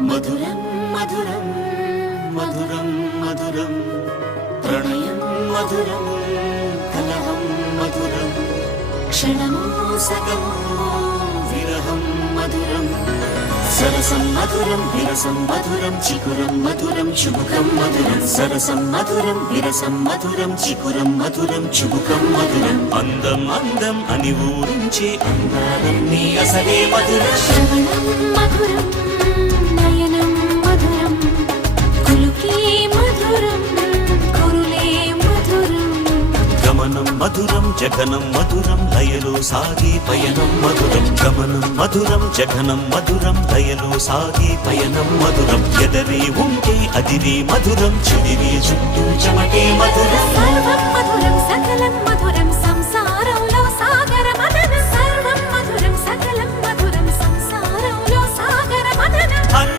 మధురం మధురం మధురం మధురం ప్రణయం మధురం కలహం మధురం క్షణమో సగమో విరహం మధురం సరసం మధురం విరసం మధురం చికురం మధురం చుబుకం మధురం సరసం మధురం విరసం మధురం చికురం మధురం చుబుకం మధురం అందం అందం అని ఊరించే అందాలన్నీ అసలే మధురం శ్రవణం మధురం నయనం మధురం కులుకే మధురం కురులే మధురం గమనం మధురం జగనం మధురం లయలో సాగే పయనం మధురం గమనం మధురం జగనం మధురం లయలో సాగే పయనం మధురం ఎదరే ఉంటే అదిరే మధురం చెదిరే చుట్టూ చెమటే మధురం సర్వం మధురం సకలం మధురం